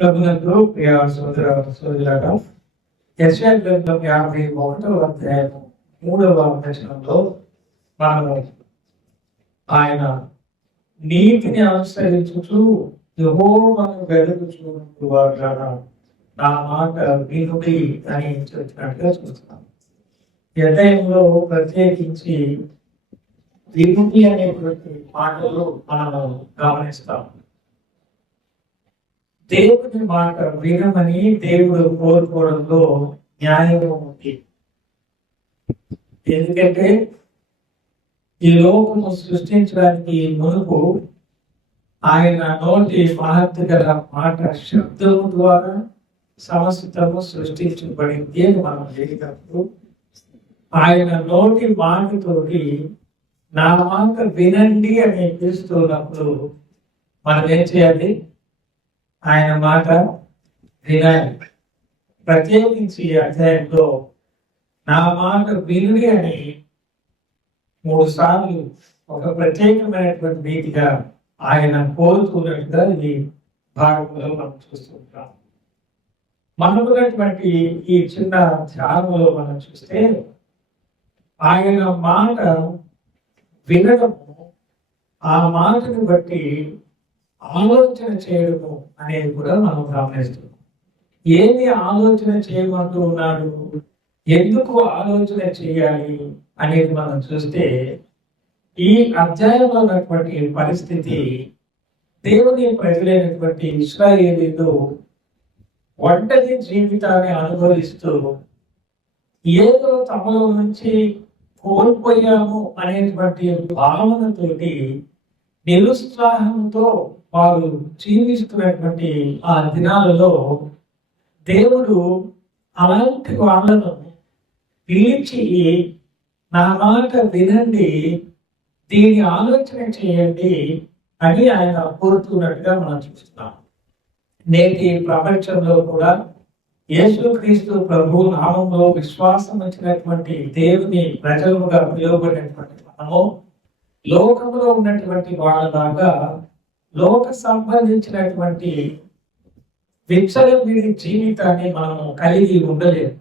ప్రభునందు ప్రియ సోదర సోదరులార యశ్యా గ్రంథం యాభై ఒకటో అధ్యాయం మూడవ వచనంలో మనము ఆయన నీతిని అనుసరించుతూ యహోవను వెలుగుచు వారు నా మాట వినుడి అని చెప్పినట్టుగా చూస్తున్నాం హృదయంలో ప్రత్యేకించి వినుడి అనేటువంటి మాటలు మనము గమనిస్తాము దేవుని మాట వినమని దేవుడు కోరుకోవడంలో న్యాయం ఉంది. ఎందుకంటే ఈ లోకము సృష్టించడానికి మునుపు ఆయన నోటి మహత్తుగల మాట శబ్దం ద్వారా సమస్తము సృష్టించబడింది అని మనం జరిగినప్పుడు ఆయన నోటి మాటతోటి నా మాట వినండి అని పిలుస్తున్నప్పుడు మనం ఏం చేయాలి? ఆయన మాట వినాలి. ప్రత్యేకించి అధ్యాయంలో నా మాట వినుడి అని మూడు సార్లు ఒక ప్రత్యేకమైనటువంటి రీతిగా ఆయన కోరుతున్నట్టుగా ఈ భాగంలో మనం చూస్తుంటాం మనకున్నటువంటి ఈ చిన్న ధ్యానంలో మనం చూస్తే ఆయన మాట వినడము ఆ మాటను బట్టి ఆలోచన చేయడము అనేది కూడా మనం గమనిస్తున్నాం. ఏమి ఆలోచన చేయమంటూ ఉన్నాడు? ఎందుకు ఆలోచన చేయాలి అనేది మనం చూస్తే ఈ అధ్యాయంలో ఉన్నటువంటి పరిస్థితి దేవుని ప్రజలైనటువంటి ఇస్రాయేలీలు ఒంటరి జీవితాన్ని అనుభవిస్తూ ఏదో తమలో నుంచి కోల్పోయాము అనేటువంటి భావనతోటి నిరుత్సాహంతో వారు జీవిస్తున్నటువంటి ఆ దినాలలో దేవుడు అలాంటి వాళ్ళను పిలిచి నా మాట వినండి దీని ఆలోచన చేయండి అని ఆయన కోరుతున్నట్టుగా మనం చూస్తున్నాం. నేటి ప్రపంచంలో కూడా యేసుక్రీస్తు ప్రభు నామంలో విశ్వాసం వచ్చినటువంటి దేవుని ప్రజలుగా పిలువబడినటువంటి మనము లోకంలో ఉన్నటువంటి వాళ్ళలాగా లోక సంబంధించినటువంటి విచ్చలవిడి జీవితాన్ని మనం కలిగి ఉండలేము.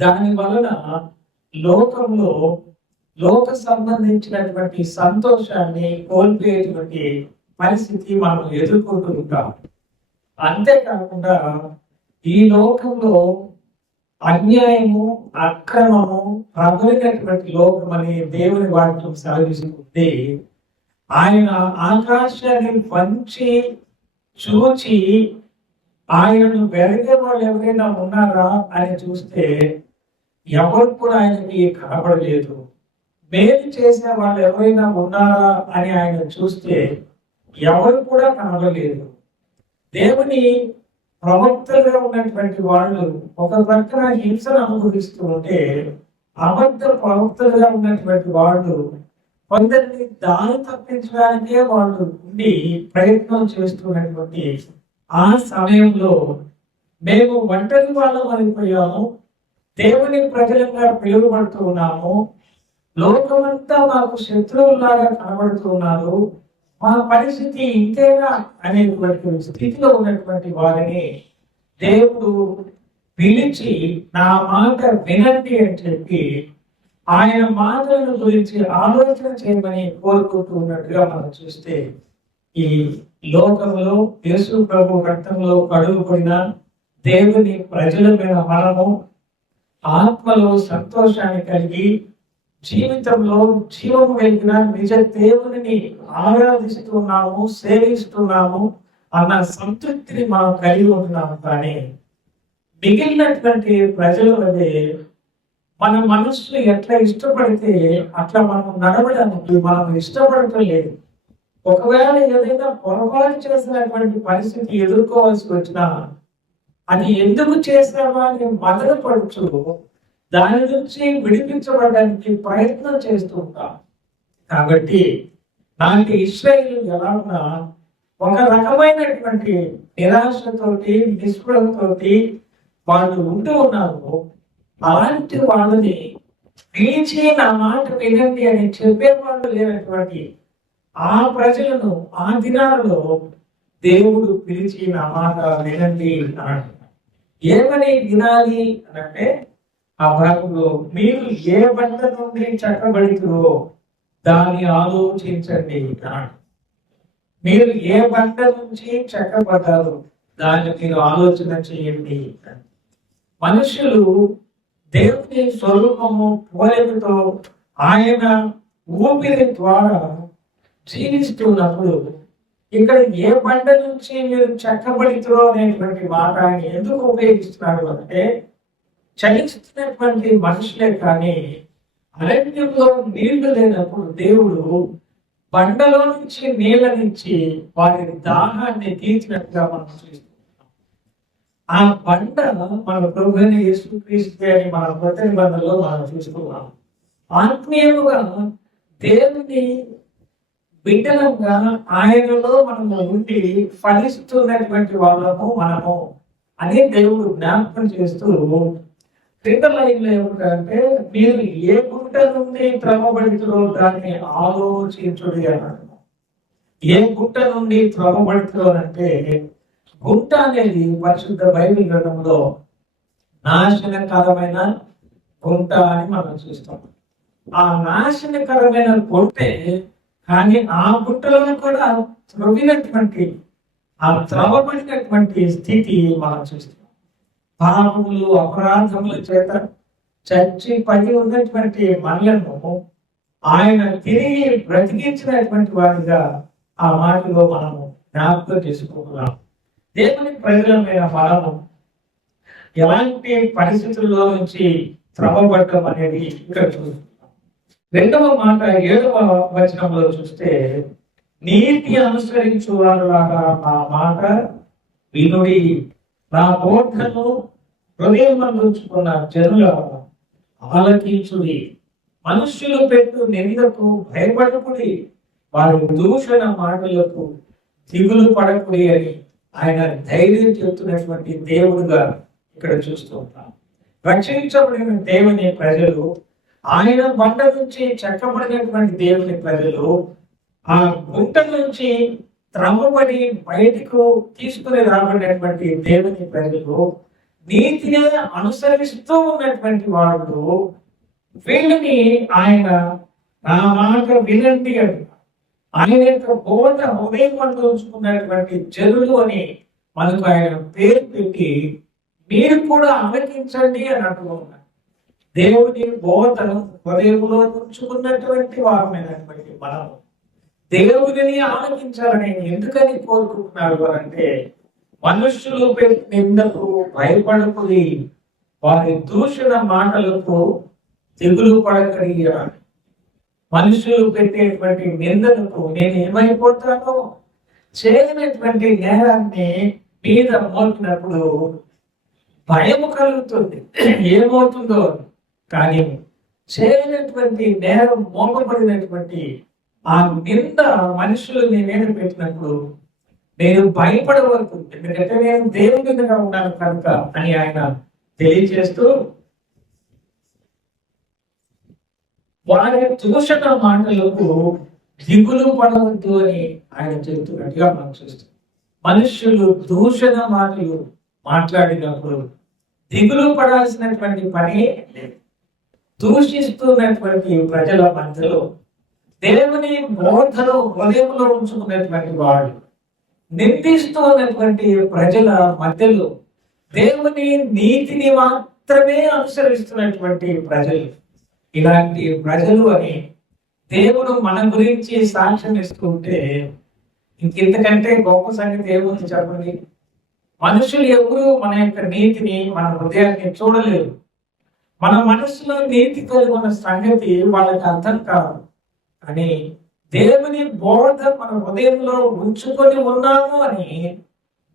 దాని వలన లోకంలో లోక సంబంధించినటువంటి సంతోషాన్ని కోల్పోయేటువంటి పరిస్థితి మనం ఎదుర్కొంటూ ఉంటాం. అంతేకాకుండా ఈ లోకంలో అన్యాయము అక్రమము ప్రబలినటువంటి లోకం అనే దేవుని వాక్యం సెలవిస్తుంది. ఆయన ఆకాశాన్ని పంచి చూచి ఆయనను వెలిగే వాళ్ళు ఎవరైనా ఉన్నారా అని చూస్తే ఎవరు కూడా ఆయనకి కనబడలేదు మేలు చేసిన వాళ్ళు ఎవరైనా ఉన్నారా అని ఆయన చూస్తే ఎవరు కూడా కనబడలేదు దేవుని ప్రవక్తలుగా ఉన్నటువంటి వాళ్ళు ఒక ప్రక్కన హింసను అనుభవిస్తూ ఉంటే అబద్ధ ప్రవక్తలుగా ఉన్నటువంటి వాళ్ళు కొందరిని దారి తప్పించడానికే వాళ్ళు ఉండి ప్రయత్నం చేస్తున్నటువంటి ఆ సమయంలో మేము ఒంటరి వాళ్ళం అయిపోయాము. దేవుని ప్రజలంగా పిలువబడుతూ ఉన్నాము. లోకమంతా మాకు శత్రువులాగా కనబడుతున్నారు మా పరిస్థితి ఇంతేనా అనేటువంటి స్థితిలో ఉన్నటువంటి వారిని దేవుడు పిలిచి నా మాట వినండి అని చెప్పి ఆయన మాటలను గురించి ఆలోచన చేయమని కోరుకుంటున్నట్టుగా మనం చూస్తే ఈ లోకంలో యేసు ప్రభు రక్తంలో కడుగుపడిన దేవుని ప్రజల మీద మనము ఆత్మలో సంతోషాన్ని కలిగి జీవితంలో జీవం కలిగిన నిజ దేవుని ఆరాధిస్తున్నాము సేవిస్తున్నాము అన్న సంతృప్తిని మనం కలిగి ఉంటున్నాము. కానీ మిగిలినటువంటి ప్రజలు అదే మన మనసులు ఎట్లా ఇష్టపడితే అట్లా మనం నడవడానికి మనం ఇష్టపడటం లేదు. ఒకవేళ ఏదైనా పొరపాటు చేసినటువంటి పరిస్థితి ఎదుర్కోవాల్సి వచ్చినా అది ఎందుకు చేసామా అని మదనపడుచు దాని నుంచి విడిపించబడడానికి ప్రయత్నం చేస్తూ ఉంటాం. కాబట్టి నాటి ఇస్రాయిల్ ఎలా ఉన్నా ఒక రకమైనటువంటి నిరాశతోటి నిస్పృహతోటి వాళ్ళు ఉంటూ ఉన్నారు. అలాంటి వాళ్ళని పిలిచి నా మాట వినండి అని చెప్పేవాళ్ళు లేనటువంటి ఆ ప్రజలను ఆ దినాలలో దేవుడు పిలిచి నా మాట వినండి అన్నాడు. ఏమని వినాలి అనంటే ఆ భాగంలో మీరు ఏ బండ నుండి చక్కబడితురో దాన్ని ఆలోచించండి అన్నాడు. మీరు ఏ బండ నుంచి చక్కబడ్డారు దాన్ని మీరు ఆలోచన చేయండి మనుషులు దేవుని స్వరూపము పోలికతో ఆయన ఊపిరి ద్వారా జీవిస్తున్నప్పుడు ఇక్కడ ఏ బండ నుంచి మీరు చెక్కబడితురో అనేటువంటి మాట ఆయన ఎందుకు ఉపయోగిస్తున్నారు అంటే చలిస్తున్నటువంటి మనుషులే కానీ అరణ్యంలో నీళ్ళు లేనప్పుడు దేవుడు బండలో నుంచి నీళ్ళ నుంచి వారి దాహాన్ని తీర్చినట్టుగా మనం చూస్తున్నాం. ఆ పంట మన ప్రభుని యేసుక్రీస్తు అని మన కొత్త నిబంధనలో మనం చూసుకున్నాం. ఆత్మీయముగా దేవుని బిడ్డలంగా ఆయనలో మనము ఉండి ఫలిస్తున్నటువంటి వాళ్ళము మనము అనే దేవుడు జ్ఞాపకం చేస్తూ క్రింద లైన్లో ఏమిటంటే మీరు ఏ గుంట నుండి త్రమబడుతురో దాన్ని ఆలోచించుడి అన్నాడు ఏ గుంట నుండి త్రమబడుతురో అంటే గుంట అనేది పరిశుద్ధ బైబిల్ గ్రంథంలో నాశనకరమైన గుంట అని మనం చూస్తాం. ఆ నాశనకరమైన గుంటే కానీ ఆ గుంటలో కూడా త్రవ్వినటువంటి ఆ త్రవబడినటువంటి స్థితి మనం చూస్తాం. పాపములు అపరాధముల చేత చచ్చి పడి ఉన్నటువంటి మనలను ఆయన తిరిగి బ్రతికించినటువంటి వారిగా ఆ మాటలో మనము జ్ఞాపకం చేసుకోగలం. దేవుని ప్రజలమైన మనము ఎలాంటి పరిస్థితుల్లో నుంచి శ్రమపడటం అనేది ఇక్కడ చూస్తున్నాం. రెండవ మాట ఏడవ వచనంలో చూస్తే నీతి అనుసరించు వారులాగా నా మాట వినుడి. నా బోధను హృదయం అందించుకున్న జనుల ఆలకించుడి. మనుష్యులు పెట్టు నిందకు భయపడకుడి. వారి దూషణ మాటలకు దిగులు పడకుడి అని ఆయన ధైర్యం చెబుతున్నటువంటి దేవుడుగా ఇక్కడ చూస్తూ ఉంటాం. రక్షించబడిన దేవుని ప్రజలు ఆయన బండ నుంచి చెక్కబడినటువంటి దేవుని ప్రజలు ఆ గుంట నుంచి త్రమ్మబడి బయటకు తీసుకుని రాబడినటువంటి దేవుని ప్రజలు నీతిగా అనుసరిస్తూ ఉన్నటువంటి వాళ్ళు వీళ్ళని ఆయన నా మాట వినండి అంటున్నారు ఆయన యొక్క బోధ హృదయం ఉంచుకున్నటువంటి జనులు అని మనకు ఆయన పేరు పెట్టి మీరు కూడా ఆలకించండి అని అంటున్నారు దేవుని బోధను హృదయంలో ఉంచుకున్నటువంటి వారమైనటువంటి మనం దేవుడిని ఆలకించాలని ఎందుకని కోరుకుంటున్నారు అంటే మనుషులు పెట్టిన నిందకు భయపడకుని వారి దూషణ మాటలకు తెగులు పడకడి అని. మనుషులు పెట్టేటువంటి నిందలకు నేను ఏమైపోతానో చేయనటువంటి నేరాన్ని మీద మోపినప్పుడు భయం కలుగుతుంది. ఏమవుతుందో కానీ చేయనటువంటి నేరం మోపబడినటువంటి ఆ నింద మనుషులు నేను పెట్టినప్పుడు నేను భయపడవరకు ఎందుకంటే నేను దేవుని ఉన్నాను కనుక అని ఆయన తెలియజేస్తూ వారి దూషణ మాటలకు దిగులు పడవద్దు అని ఆయన చెబుతున్నట్టుగా మనం చూస్తాం. మనుషులు దూషణ మాటలు మాట్లాడినప్పుడు దిగులు పడాల్సినటువంటి పని లేదు. దూషిస్తున్నటువంటి ప్రజల మధ్యలో దేవుని బోధను హృదయంలో ఉంచుకున్నటువంటి వాడు నిందిస్తున్నటువంటి ప్రజల మధ్యలో దేవుని నీతిని మాత్రమే అనుసరిస్తున్నటువంటి ప్రజలు ఇలాంటి ప్రజలు అని దేవుడు మన గురించి సాక్ష్యం ఇస్తుంటే ఇంకెంతకంటే గొప్ప సంగతి ఏముంది చెప్పండి? మనుషులు ఎవరు మన యొక్క నీతిని మన హృదయాన్ని చూడలేరు. మన మనసులో నీతి కలిగి ఉన్న సంగతి వాళ్ళకి అర్థం కాదు. అని దేవుని బోధ మన హృదయంలో ఉంచుకొని ఉన్నాము అని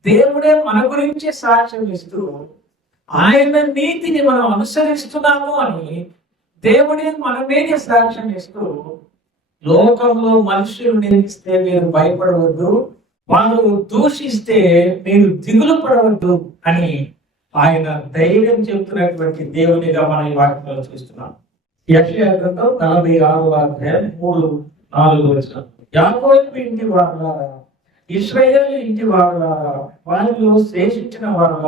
దేవుడే మన గురించి సాక్ష్యం ఇస్తూ ఆయన నీతిని మనం అనుసరిస్తున్నాము అని దేవుడిని మన మీద సాక్ష్యం ఇస్తూ లోకంలో మనుషులు నిందిస్తే మీరు భయపడవద్దు వాళ్ళు దూషిస్తే మీరు దిగులు పడవద్దు అని ఆయన ధైర్యం చెబుతున్నటువంటి దేవునిగా మనం ఈ వాక్యంలో చూస్తున్నాం. యక్షయ గ్రంథం నలభై ఆరు అధ్యాయం మూడు నాలుగు వచ్చిన యాకోబు ఇంటి వాళ్ళ ఇస్రాయేల్ ఇంటి వాళ్ళ వారిలో శేషించిన వాళ్ళ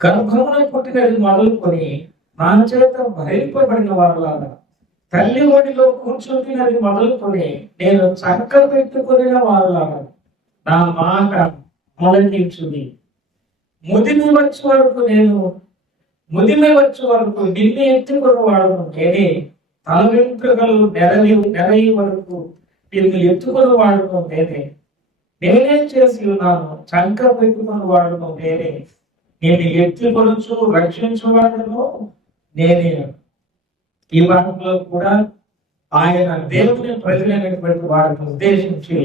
గర్భంలో పుట్టినది మొదలుకొని నా చేత భరింపబడిన వారులాగా తల్లి ఒడిలో కూర్చుంటున్నది మొదలుకొని నేను చక్క పెట్టుకుని వారులాగా నా మాట మొదటించుని ముదిమి వచ్చే వరకు నేను ముదిమి వచ్చే వరకు నిన్ను ఎత్తుకుని వాడను నేనే తల వెంట్రుకలు నెరవి నెరయి వరకు నిన్ను ఎత్తుకుని వాడను నేనే. నేనే చేసి ఉన్నాను చంక పెట్టుకుని వాడను నేనే. నేను ఎత్తుకొనచ్చు రక్షించవాడను నేనే ఈ వారంలో కూడా ఆయన దేవుని ప్రజలైనటువంటి వారిని ఉద్దేశించి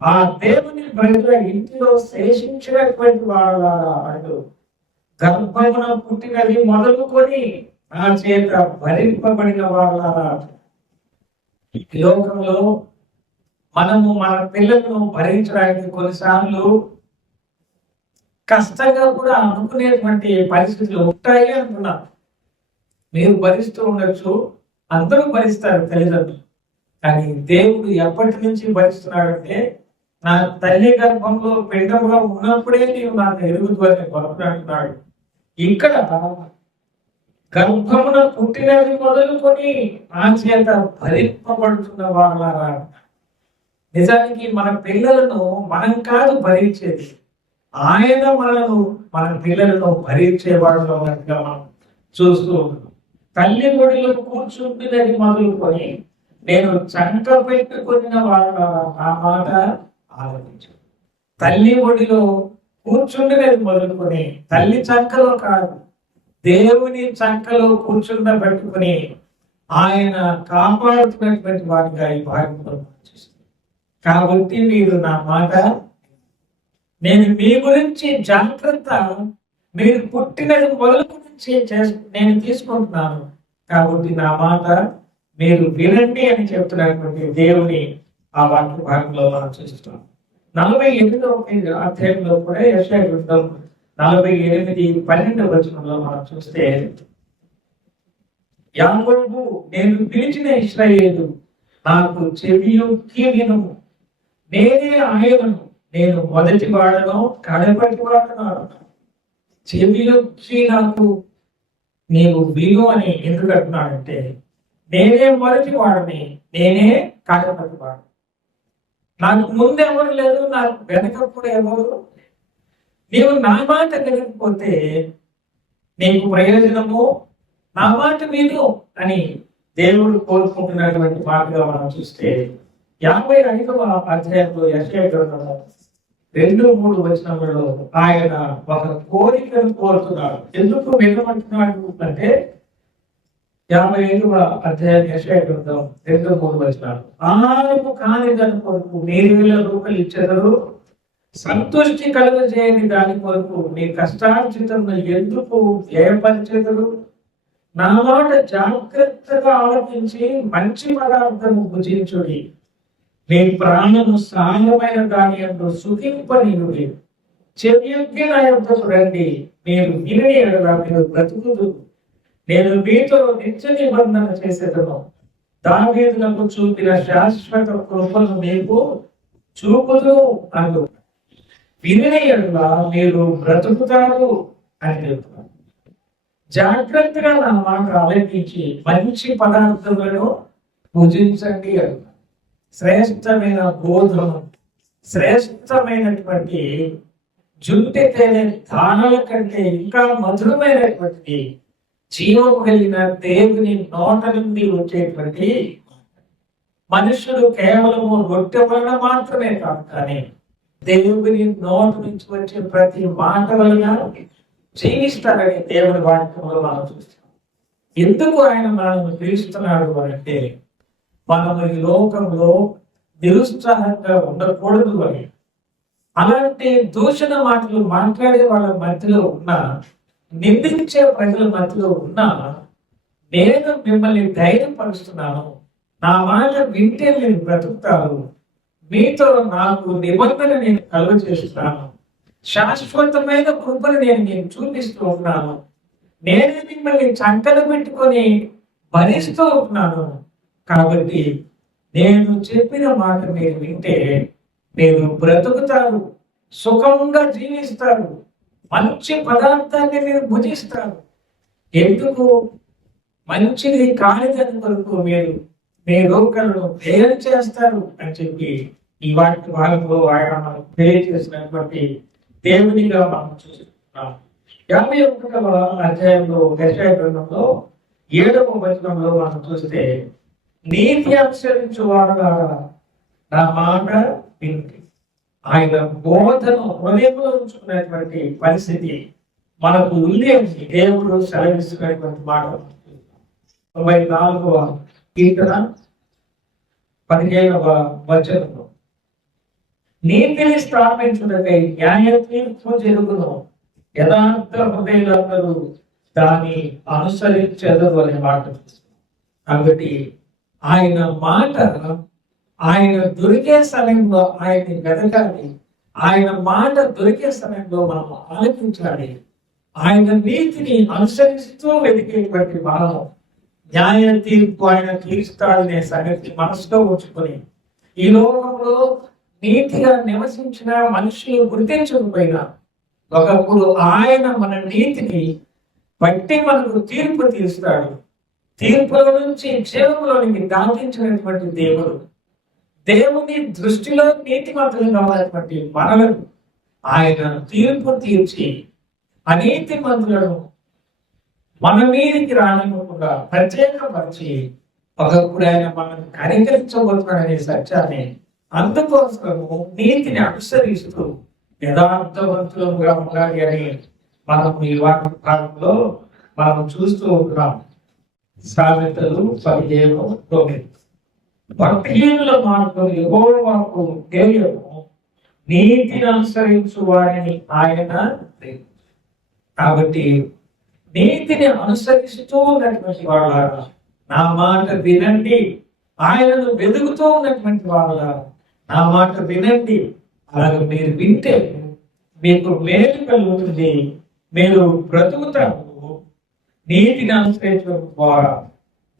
ఆ దేవుని ప్రజల ఇంటిలో శేషించినటువంటి వాళ్ళ అంటూ గర్భమున పుట్టినది మొదలుకొని నా చేత భరింపబడిన వాళ్ళ ఈ లోకంలో మనము మన పిల్లలను భరించడానికి కొన్నిసార్లు కష్టంగా కూడా అనుకునేటువంటి పరిస్థితులు ఉంటాయి అంటున్నారు మీరు భరిస్తూ ఉండొచ్చు అందరూ భరిస్తారు తల్లిదండ్రులు కానీ దేవుడు ఎప్పటి నుంచి భరిస్తున్నాడంటే నా తల్లి గర్భంలో పిండముగా ఉన్నప్పుడే నీవు నాకు ఎరుగుతూ అని కొరకు ఇక్కడ గర్భమున పుట్టినది మొదలుకొని నా చేత భరింపబడుతున్న వాళ్ళారా? నిజానికి మన పిల్లలను మనం కాదు భరించేది. ఆయన మనను మన పిల్లలను భరించేవాడు వాళ్ళు మనం చూస్తూ ఉన్నాం. తల్లి ఒడిలో కూర్చుంటున్నది మొదలుకొని నేను చంక పెట్టుకున్న వాళ్ళ ఆ మాట ఆలోచించు. తల్లి ఒడిలో కూర్చుండినది మొదలుకొని తల్లి చంకలో కాదు దేవుని చంకలో కూర్చుండ పెట్టుకుని ఆయన కాపాడుతున్నటువంటి వాడిగా ఈ భాగంలో కాబట్టి మీరు నా మాట నేను మీ గురించి జాగ్రత్త మీరు పుట్టినది మొదలు నేను తీసుకుంటున్నాను. కాబట్టి నా మాట మీరు వినండి అని చెప్తున్నటువంటి దేవుని ఆ వాక్య భాగంలో మనం చూస్తున్నాం. నలభై ఎనిమిదవ అధ్యాయంలో కూడా యశయ గ్రంథం నలభై ఎనిమిది పన్నెండవ వచనంలో మనం చూస్తే యాకోబు నేను పిలిచిన ఇస్రాయేలు నాకు చెవియు కీవిను నేనే ఆయనను నేను మొదటి వాడను కడపటి వాడను. చెవియు నాకు నీవు విను అని ఎందుకు అంటున్నాడంటే నేనే మొదటి వాడిని నేనే కడపటి వాడు నాకు ముందు ఎవరు లేదు నాకు వెనకప్పుడు ఎవరు నీవు నా మాట వినకపోతే నీకు ప్రయోజనము నా మాట విను అని దేవుడు కోరుకుంటున్నటువంటి మాటగా మనం చూస్తే యాభై ఐదవ అధ్యాయంలో యశ్వ గ్రంథంలో రెండు మూడు వచనములలో ఆయన ఒక కోరికను కోరుతున్నాడు. ఎందుకు వినమంటున్నాడు అంటే యాభై ఐదవ అధ్యాయం యశయ గ్రంథం రెండు మూడు వచనాలు. ఆనము కాని దాని కొరకు మీరు వేల రూపాయలు ఇచ్చేదారు. సంతృష్టి కలుగజేయని దాని కొరకు మీ కష్టార్జితం ఎందుకు వ్యయపరిచేదరు? నా మాట జాగ్రత్తగా ఆలోచించి మంచి పదార్థము భుజించుడి. నీ ప్రాణము సాయమైన దాని యొక్క నేను చెవియొక్కి నా యొక్క రండి మీరు విని మీరు బ్రతుకుదు నేను మీతో నిత్య నిబంధన చేసేదను. దావేదులకు చూపిన శాశ్వత కృపను మీకు చూపుదు అంటూ విని మీరు బ్రతుకుతారు అని చెప్తున్నారు జాగ్రత్తగా నా మాట ఆలోచించి మంచి పదార్థములను పూజించండి అంటున్నారు శ్రేష్టమైన గోధుమ శ్రేష్టమైనటువంటి జుంటి తేనె దానాల కంటే ఇంకా మధురమైనటువంటి జీవం కలిగిన దేవుని నోట నుండి వచ్చేటువంటి మనుషులు కేవలము రొట్టె వలన మాత్రమే కాదు కానీ దేవుని నోట నుంచి వచ్చే ప్రతి మాట వలన జీవిస్తారని దేవుని వాక్యంలో మనం చూస్తాం ఎందుకు ఆయన మనల్ని పిలుస్తున్నాడు అంటే మనము ఈ లోకంలో నిరుత్సాహంగా ఉండకూడదు అని. అలాంటి దూషణ మాటలు మాట్లాడే వాళ్ళ మధ్యలో ఉన్న నిందించే ప్రజల మధ్యలో ఉన్న నేను మిమ్మల్ని ధైర్యపరుస్తున్నాను. నా మాట వింటే మీరు బ్రతుకుతారు. మీతో నాకు నిబంధన నేను కలుగ చేస్తున్నాను శాశ్వతమైన కృపను నేను నేను చూపిస్తూ ఉన్నాను. నేను మిమ్మల్ని చంకలు పెట్టుకొని భరిస్తూ ఉన్నాను. కాబట్టి నేను చెప్పిన మాట మీరు వింటే మీరు బ్రతుకుతారు సుఖంగా జీవిస్తారు మంచి పదార్థాన్ని మీరు భుజిస్తారు. ఎందుకు? మంచిది కానిదని కొరకు మీరు మీ రోగులను వ్యయం చేస్తారు అని చెప్పి ఈ వాటి వాళ్ళతో ఆయన మనకు తెలియజేసినటువంటి దేవునిగా మనం చూస్తున్నాం. యాభై ఒకటవ అధ్యాయంలో దశాయ గ్రంథంలో ఏడవ వచనంలో మనం చూస్తే నీతి అనుసరించు వాడుగా నా మాట వింటి ఆయన బోధను హృదయంలో ఉంచుకునేటువంటి పరిస్థితి మనకు ఉంది అని దేవుడు సెలవిస్తున్నటువంటి మాట. తొంభై నాలుగవ కీర్తన పదిహేనవ వచనంలో నీతిని స్థాపించుటకై న్యాయ తీర్పు జరుగును. యథార్థ హృదయులందరూ దాన్ని అనుసరించదు అనే మాట. కాబట్టి ఆయన మాట ఆయన దొరికే సమయంలో ఆయన్ని వెతకాలి. ఆయన మాట దొరికే సమయంలో మనం ఆలోచించాలి ఆయన నీతిని అనుసరిస్తూ వెతికేటువంటి మనం న్యాయ తీర్పు ఆయన తీరుస్తాడనే సంగతి మనసులో ఉంచుకొని ఈ లోకంలో నీతిగా నివసించిన మనుషులు గుర్తించకపోయినా ఒకప్పుడు ఆయన మన నీతిని బట్టి మనకు తీర్పు తీస్తాడు తీర్పుల నుంచి జీవంలోనికి దాటించినటువంటి దేవుడు. దేవుని దృష్టిలో నీతిమంతులు కావాలన్నటువంటి మనలను ఆయన తీర్పు తీర్చి అనీతి మంతులను మన మీదికి రానివ్వకుండా ప్రత్యేకపరిచి ఒకప్పుడు ఆయన మనం కనికరించబోతున్నాడనే సత్యాన్ని అందుకోసము నీతిని అనుసరిస్తూ యథార్థవంతులుగా ఉండాలి అని మనం ఈ వారం కాలంలో మనం చూస్తూ ఉంటున్నాం సామెతలు పదిహేను తొమ్మిది. భక్తిహీనుల మార్గం యెహోవాకు తెలియము నీతిని అనుసరించు వారిని ఆయన కాబట్టి నీతిని అనుసరిస్తూ ఉన్నటువంటి వాళ్ళ నా మాట వినండి. ఆయనను వెతుకుతూ ఉన్నటువంటి వాళ్ళ నా మాట వినండి. అలాగే మీరు వింటే మీకు మేలు కలుగుతుంది. మీరు బ్రతుకుతారు. నీటిని అనుసరించడం ద్వారా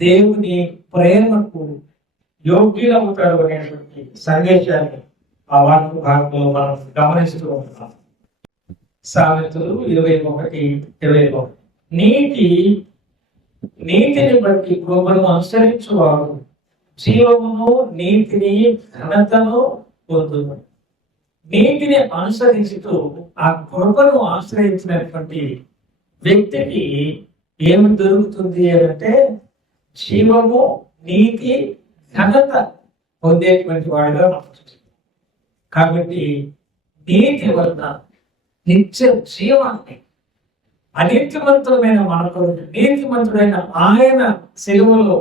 దేవుని ప్రేమకు యోగ్యులవుతారు అనేటువంటి సందేశాన్ని ఆ వాక్య భాగంలో మనం గమనిస్తూ ఉంటాం సామెతలు ఇరవై ఒకటి ఇరవై ఒకటి. నీటి నీతిని బట్టి కృపను అనుసరించువాడు జీవమును నీతిని ఘనతను పొందును. నీతిని అనుసరిస్తూ ఆ కృపను ఆశ్రయించినటువంటి వ్యక్తికి ఏమి దొరుకుతుంది అంటే జీవము నీతి ఘనత పొందేటువంటి వాడుగా మనం కాబట్టి నీతి వలన నిత్య జీవాన్ని అనిత్యవంతులమైన మనకు నీతిమంతుడైన ఆయన సెలవులో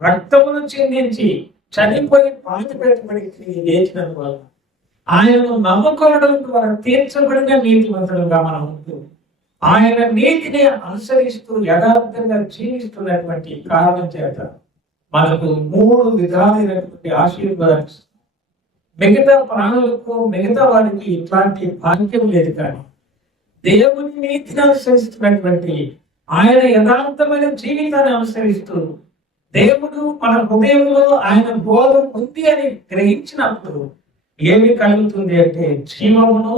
రక్తమును చిందించి చనిపోయి పాతి పెట్టబడి లేచినందు ఆయనను నమ్ముకోవడం ద్వారా తీర్చబడిన నీతిమంతులుగా మనం ఉంటుంది ఆయన నీతిని అనుసరిస్తూ యథార్థంగా జీవిస్తున్నటువంటి కారణం చేత మనకు మూడు విధాలైనటువంటి ఆశీర్వాదాలు మిగతా ప్రాణులకు మిగతా వారికి ఇట్లాంటి భాగ్యం లేదు కానీ దేవుని నీతిని అనుసరిస్తున్నటువంటి ఆయన యథార్థమైన జీవితాన్ని అనుసరిస్తూ దేవుడు మన హృదయంలో ఆయన బోధ ఉంది అని గ్రహించినప్పుడు ఏమి కలుగుతుంది అంటే జీవమును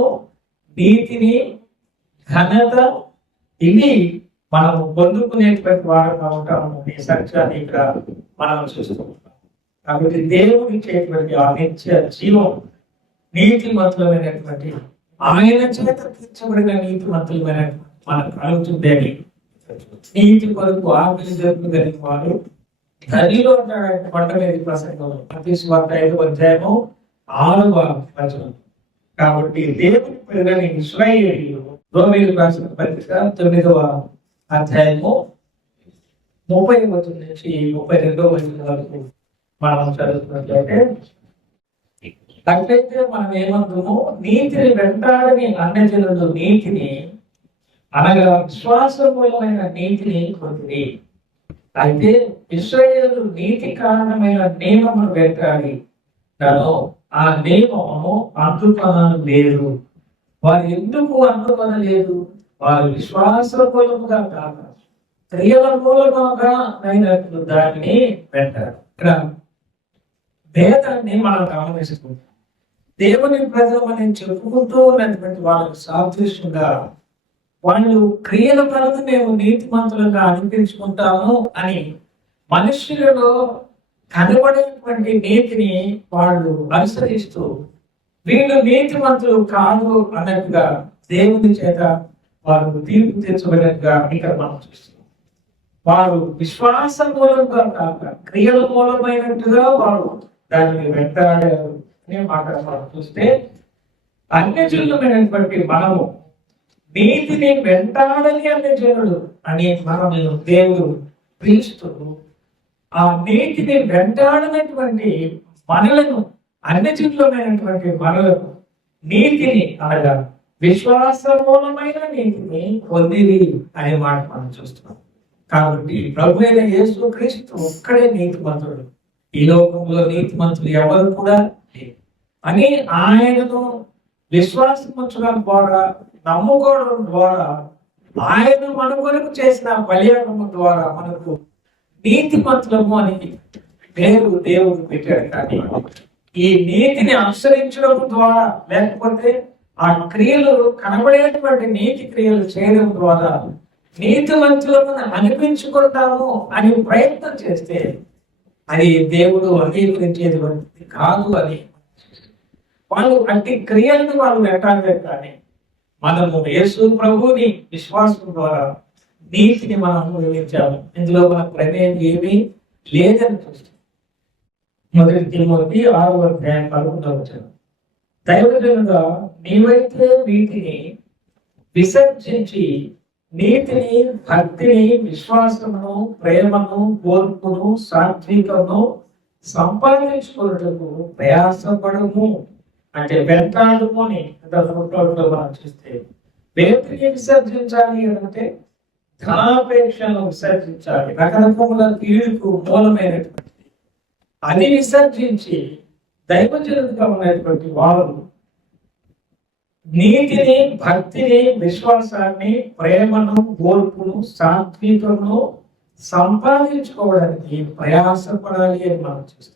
నీతిని ఘనత ఇది మనం పొందుకునేటువంటి వారుగా ఉంటాము ఈ సత్యాన్ని ఇక్కడ మనం చూస్తూ ఉంటాం కాబట్టి దేవుడు ఇచ్చేటువంటి ఆ నిత్య జీవం నీతి మంతులమైనటువంటి ఆయన చేత తీర్చబడిన నీతి మంతులమైనటువంటి మనకు కలుగుతుంది అని. నీతి కొరకు ఆకలి జరుపు కలిగిన వారు ధనిలో పంటలేదు ప్రసంగం ప్రతి స్వార్థ ఐదు అధ్యాయము ఆరవ వచనం. కాబట్టి దేవుని పిల్లలని ఇస్రాయేలీలు రోమిలు రాసిన పత్రిక తొమ్మిదవ అధ్యాయము ముప్పై ఒకటి నుంచి ముప్పై రెండవ వచ్చిన వరకు మనం చదువుతున్నట్లయితే అట్లయితే మనం ఏమంటాము నీతిని వెంటాడని అన్నజనులు నీతిని అనగా విశ్వాసమూలమైన నీతిని పొంది అయితే ఇస్రాయేలు నీతి కారణమైన నియమమును వెంటాడి ఆ నియమము అందుకొనలేదు వారు ఎందుకు అందుకొనలేదు? వారు విశ్వాస మూలముగా కాక క్రియల మూలముగా అయినట్లు దానిని పెట్టారు. ఇక్కడ భేదాన్ని మనం గమనించుకుంటాం. దేవుని ప్రజలు నేను చెప్పుకుంటూ ఉన్నటువంటి వాళ్ళకు సాదృశ్యంగా వాళ్ళు క్రియల పరంగా మేము నీతిమంతులుగా అనిపించుకుంటాము అని మనుషులలో కనబడేటువంటి నీతిని వాళ్ళు అనుసరిస్తూ వీళ్ళు నీతిమంతులు కాదు అన్నట్టుగా దేవుని చేత వారు తీర్పు తీర్చబడినట్టుగా ఇక్కడ మనం చూస్తున్నాం. వారు విశ్వాస మూలంగా కాక క్రియల మూలమైనట్టుగా వారు దానిని వెంటాడారు అనే మాట మనం చూస్తే అన్యజనులమైనటువంటి మనము నీతిని వెంటాడని అన్యజనుడు అని మనము దేవుడు పిలుస్తూ ఆ నీతిని వెంటాడనటువంటి మనలను అన్నిటిలోనైనటువంటి మనలను నీతిని అనగా విశ్వాస మూలమైన నీతిని పొందిరి అనే మాట మనం చూస్తున్నాం. కాబట్టి ప్రభు అయిన యేసు క్రీస్తు ఒక్కడే నీతిమంతుడు. ఈ లోకంలో నీతిమంతులు ఎవరు కూడా అని ఆయనను విశ్వాసముంచడం ద్వారా నమ్ముకోవడం ద్వారా ఆయన మన కొరకు చేసిన బలియాగము ద్వారా మనకు నీతిమంతులము అని పేరు దేవుడు పెట్టాడు. కానీ ఈ నీతిని అనుసరించడం ద్వారా లేకపోతే ఆ క్రియలు కనబడేటువంటి నీతి క్రియలు చేయడం ద్వారా నీతివంతులను అనిపించుకుంటాము అని ప్రయత్నం చేస్తే అది దేవుడు అంగీకరించేటువంటిది కాదు అని. వాళ్ళు అంటే క్రియలను వాళ్ళు వెంటనే కానీ మనము యేసు ప్రభుని విశ్వాసం ద్వారా నీతిని మనం అనుభవించాము. ఇందులో మన ప్రమేయం ఏమీ లేదని చూస్తాం. మొదటి తిమోతి ఆరు అధ్యాయం పదకొండవ వచ్చాను దైవజనుగా నీవైతే వీటిని విసర్జించి నీతిని భక్తిని విశ్వాసమును ప్రేమను ఓర్పును సాత్వికమును సంపాదించుకున్నటకు ప్రయాసపడము. అంటే వెంటాడుకొని అని మనం చూస్తే. వేటిని విసర్జించాలి అంటే ధనాపేక్షను విసర్జించాలి. రకరకముల తీర్పు మూలమైనటువంటి అది విసర్జించి దైవజనుడిగా ఉన్నటువంటి వారు నీతిని భక్తిని విశ్వాసాన్ని ప్రేమను ఓర్పును సాత్వికమును సంపాదించుకోవడానికి ప్రయాసపడాలి అని మనం చూస్తాం.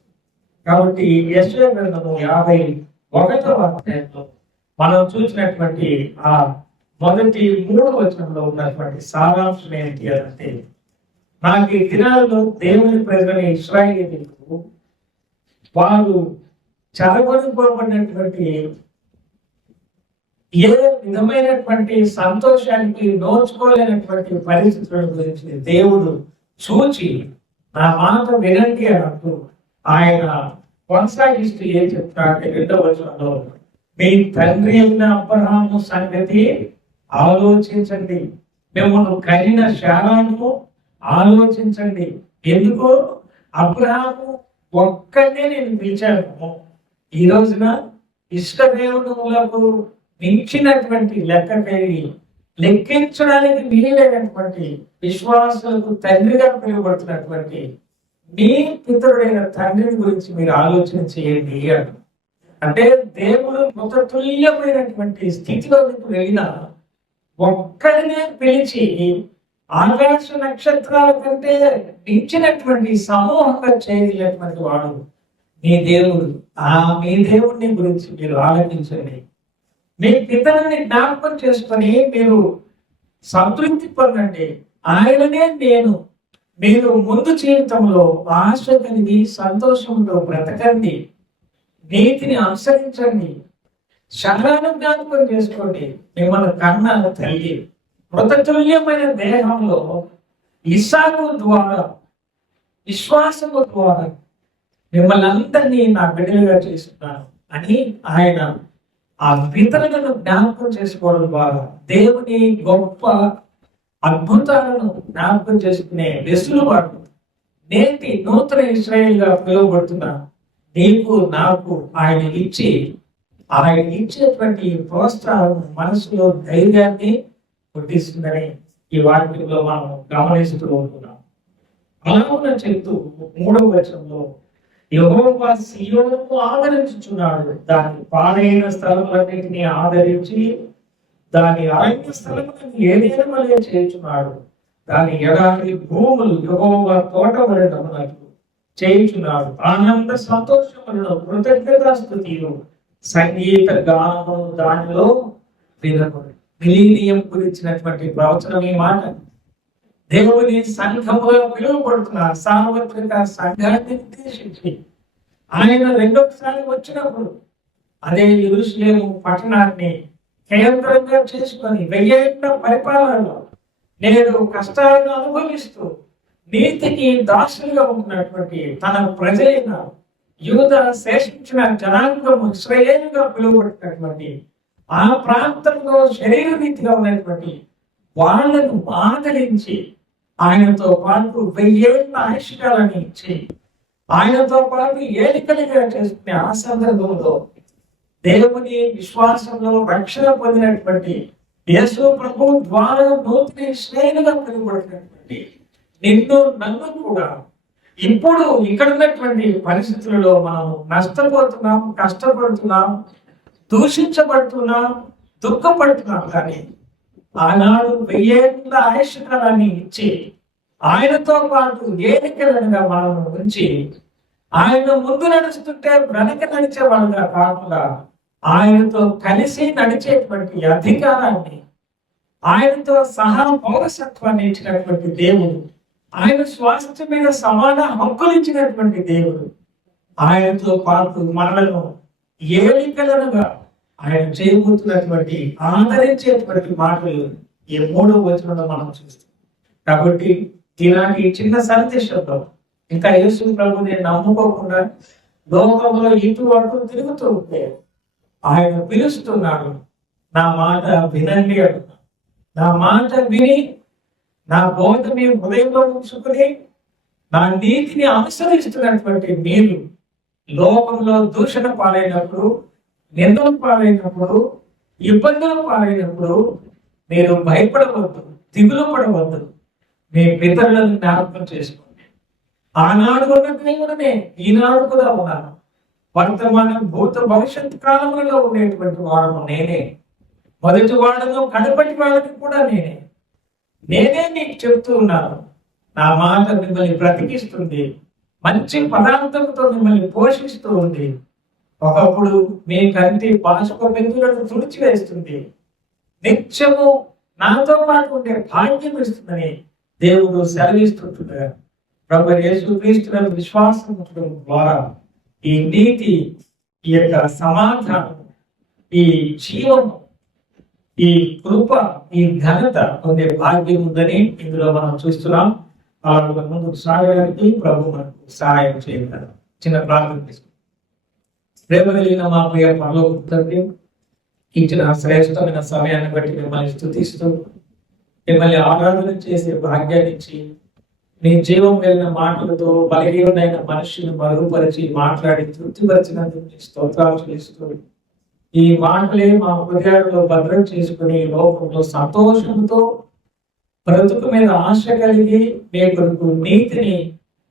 కాబట్టి యశ్వ గ్రంథము యాభై ఒకటవ అధ్యాయంలో మనం చూసినటువంటి ఆ మొదటి మూడు వచనంలో ఉన్నటువంటి సారాంశం ఏంటి అంటే నాకు ఈ దినాల్లో దేవుని ప్రజలని ఇస్రాయేలీలకు వారు చదవనుకోబడినటువంటి ఏ విధమైనటువంటి సంతోషానికి నోచుకోలేనటువంటి పరిస్థితుల గురించి దేవుడు చూచి నా మాట వినండి అన్నట్టు ఆయన కొనసాగిస్తూ ఏం చెప్తాడంటే రెండవ వచనంలో మీ తండ్రి అయిన అబ్రహాము సంగతి ఆలోచించండి. మిమ్మల్ని కలిగిన శాలను ఆలోచించండి. ఎందుకు? అబ్రహాము ఒక్కనే నేను పిలిచాను ఈ రోజున ఇష్టదేవుడులకు మించినటువంటి లెక్కపై లెక్కించడానికి వీలైనటువంటి విశ్వాసాలకు తండ్రిగా పిలువబడుతున్నటువంటి మీ పితరుడైన తండ్రిని గురించి మీరు ఆలోచన చేయండి అని అంటే దేవుడు మృత తుల్యమైనటువంటి స్థితిలోకి వెళ్ళిన ఒక్కడినే పిలిచి ఆకాశ నక్షత్రాల కంటే మించినటువంటి సమూహంగా చేయగలిగినటువంటి వాడు మీ దేవుడు. ఆ మీ దేవుడిని గురించి మీరు ఆలోచించండి. మీ పితరుని జ్ఞాపకం చేసుకొని మీరు సంతృప్తి పొందండి. ఆయననే నేను. మీరు ముందు జీవితంలో ఆశ కలిగి సంతోషంతో బ్రతకండి. నీతిని అనుసరించండి. శరణాను జ్ఞాపకం చేసుకోండి. మిమ్మల్ని కన్న తల్లి. మృతతుల్యమైన దేహంలో ఇసాకు ద్వారా విశ్వాసము ద్వారా మిమ్మల్ని అందరినీ నా బిడ్డలుగా చేస్తున్నాను అని ఆయన ఆ వితరణను జ్ఞాపకం చేసుకోవడం ద్వారా దేవుని గొప్ప అద్భుతాలను జ్ఞాపకం చేసుకునే వెసులుబాటు నేటి నూతన ఇస్రాయేల్గా పిలువబడుతున్న నీకు నాకు ఆయన ఇచ్చి ఆయన ఇచ్చేటువంటి ప్రోత్సాహం మనసులో ధైర్యాన్ని పుట్టిస్తుందని ఈ వాక్యంలో మనం గమనిస్తూ ఉంటున్నాం. అలా చెబుతూ చెప్తూ మూడవ వచనంలో యెహోవా సియోను ఆదరించుచున్నాడు. దాని పాడైన స్థలములన్నింటినీ ఆదరించి దాని అరణ్య స్థలములను ఏదైనా వలె చేయుచున్నాడు. దాని ఎడారి భూములు యెహోవా తోట వలెనమునకు చేయించున్నారు ఆనంద సంతోషములను కృతజ్ఞత స్థుతిలు సంగీత గానము దానిలో వినకుండా మిలీనియం గురించినటువంటి ప్రవచనం ఈ మాట. దేవుని సంఘముగా పిలువబడుతున్న సార్వత్రిక సంఘాన్ని ఉద్దేశించి ఆయన రెండోసారి వచ్చినప్పుడు అదే ఇరుషులేము పట్టణాన్ని కేంద్రంగా చేసుకొని వెయ్యేళ్ళ పరిపాలనలో నేడు కష్టాలను అనుభవిస్తూ నీతికి దాసులుగా ఉన్నటువంటి తన ప్రజలైన యూద శేషించిన జనాంగం శ్రేయంగా పిలువబడినటువంటి ఆ ప్రాంతంలో శరీర రీతిగా ఉన్నటువంటి వాళ్ళను ఆదరించి ఆయనతో పాటు వెయ్యేళ్ళ ఆయుష్కాలని ఇచ్చి ఆయనతో పాటు ఏలికలుగా చేసుకునే ఆ సందర్భంలో దేవుని విశ్వాసంలో రక్షణ పొందినటువంటి యేసు ప్రభు ద్వారా నూతన శ్రేణిగా పిలువబడినటువంటి నిన్ను నన్ను కూడా ఇప్పుడు ఇక్కడ ఉన్నటువంటి పరిస్థితులలో మనం నష్టపోతున్నాం కష్టపడుతున్నాం దూషించబడుతున్నా దుఃఖపడుతున్నాం కానీ ఆనాడు వెయ్యేళ్ళ ఆయుష్కాలాన్ని ఇచ్చి ఆయనతో పాటు ఏలికలుగా మనల్ని ఉంచి ఆయన ముందు నడుచుతుంటే వెనక నడిచే వాళ్ళగా కాకుండా ఆయనతో కలిసి నడిచేటువంటి అధికారాన్ని ఆయనతో సహా పౌరసత్వాన్ని ఇచ్చినటువంటి దేవుడు ఆయన స్వాస్థ్యం మీద సమాన హక్కులు ఇచ్చినటువంటి దేవుడు. ఆయనతో పాటు మనలను ఏలికలనుగా ఆయన చేయబోతున్నటువంటి ఆదరించేటువంటి మాటలు ఈ మూడో వచనంలో మనం చూస్తాం. కాబట్టి ఇలాంటి చిన్న సందేశంలో ఇంకా యేసు ప్రభుని నమ్ముకోకుండా లోకంలో ఇటు అటు తిరుగుతూ ఉంటే ఆయన పిలుస్తున్నాడు నా మాట వినండి అంటున్నాడు. నా మాట విని నా బోధ మీ హృదయంలో ఉంచుకుని నా నీతిని అనుసరిస్తున్నటువంటి మీరు లోకంలో దూషణ పాలైనప్పుడు నిందలు పాలైనప్పుడు ఇబ్బందులు పాలైనప్పుడు మీరు భయపడవద్దు దిగులు పడవద్దు. మీ పితరులను జ్ఞాపకం చేసుకోండి. ఆనాడు ఉన్న దేవుడనే ఈనాడు కూడా ఉన్నాను. వర్తమానం భూత భవిష్యత్ కాలంలో ఉండేటువంటి వాడు నేనే. మొదటి వాడను కడపటి వాళ్ళకి కూడా నేనే. నేనే నీకు చెప్తూ ఉన్నాను. నా మాట మిమ్మల్ని బ్రతికిస్తుంది. మంచి పదార్థంతో మిమ్మల్ని పోషిస్తూ ఉంది. ఒకప్పుడు మీ కంటి బాష్ప బిందులను తుడిచివేస్తుంది. నిత్యము నాతో పాటు ఉండే భాగ్యం ఇస్తుందని దేవుడు సెలవిస్తుంటుగా ప్రభు యేసుక్రీస్తుల విశ్వాసం ఉండడం ద్వారా ఈ నీతి ఈ యొక్క సమాధానం ఈ జీవము ఈ కృప ఈ ఘనత పొందే భాగ్యం ఉందని ఇందులో మనం చూస్తున్నాం. ఆ ముందుకు సాగడానికి ప్రభు మనకు సహాయం చేయగలరు చిన్న ప్రార్థన తీసుకుంటాం ప్రేమ కలిగిన మా ప్రియ పరలోక తండ్రి ఇచ్చిన శ్రేష్టమైన సమయాన్ని బట్టి మిమ్మల్ని స్థుతిస్తూ మిమ్మల్ని ఆరాధన చేసే భాగ్యాన్నిచ్చి నీ జీవం వెళ్ళిన మాటలతో బలహీనమైన మనిషిని మరుగుపరిచి మాట్లాడి తృప్తిపరిచినందుకు స్తోత్రాలు చేస్తూ ఈ మాటలే మా హృదయాల్లో భద్రం చేసుకుని లోకంలో సంతోషంతో బ్రతుకు మీద ఆశ కలిగి నీ కొరకు నీతిని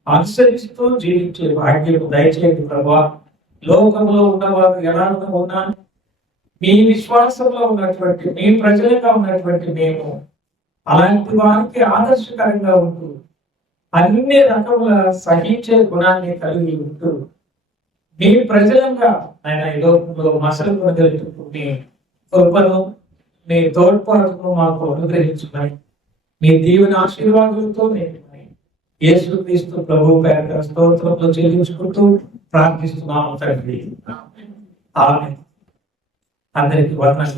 అనుసరిస్తూ జీవించే భాగ్యం దయచేయండి ప్రభా. లోకంలో ఉన్నవారు ఎలా ఉన్నా మీ విశ్వాసంలో ఉన్నటువంటి మీ ప్రజలుగా ఉన్నటువంటి మేము అలాంటి వారికి ఆదర్శకరంగా ఉంటూ అన్ని రకముల సహించే గుణాన్ని కలిగి ఉంటూ మీ ప్రజలంగా ఆయన ఈ లోకంలో మసలు కొనగలుగుతూ మీ కృపను మీ తోడ్పాటును మాకు అనుగ్రహించున్నాయి మీ దీవెన ఆశీర్వాదాలతో నేను యేసుక్రీస్తు ప్రభు పేర స్తోత్రంలో చెల్లించుకుంటూ ప్రార్థిస్తున్నాము తండ్రి. ఆమె అందరికి వందనాలు